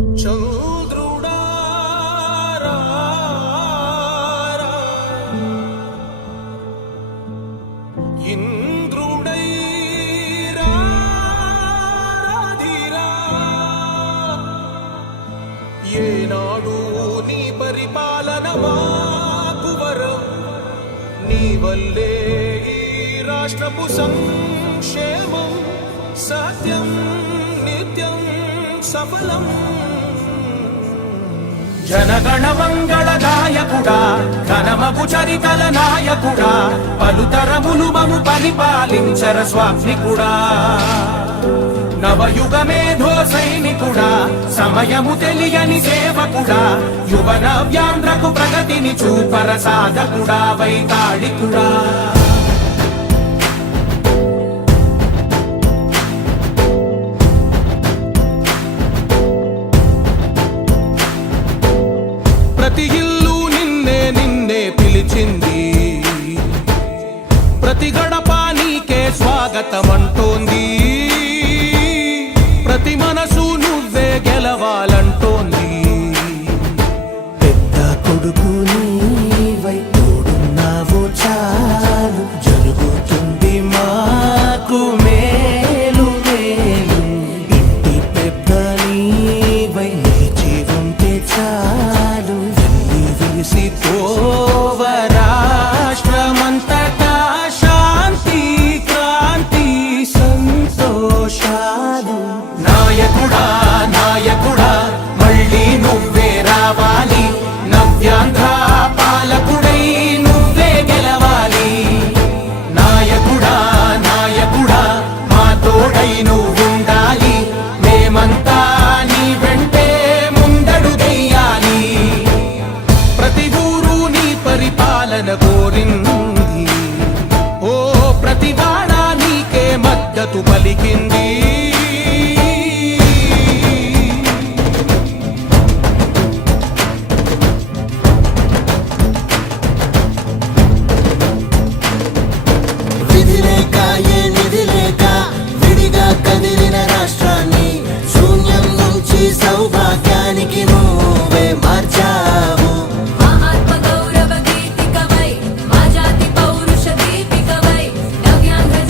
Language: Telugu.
చంద్రుడా ఇంద్రుడై రాధిరా ఏనాడు నీ పరిపాలన మాకు వరం నీ వల్లే ఈ రాష్ట్రపు సంక్షేమం సత్యం నిత్యం సఫలం జనగణ మంగళదాయకుడా ఘనమగు చరితల నాయకుడా పలుతరములు మము పరిపాలించర స్వామికుడా నవయుగ మేధో సైనికుడా సమయము తెలియని సేవకుడా యువన వ్యాంధ్రకు ప్రగతిని చూపర సాధకుడా వైతాళికుడా ప్రతి ఇల్లు నిన్నే నిన్నే పిలిచింది ప్రతి గడప నీకే స్వాగతం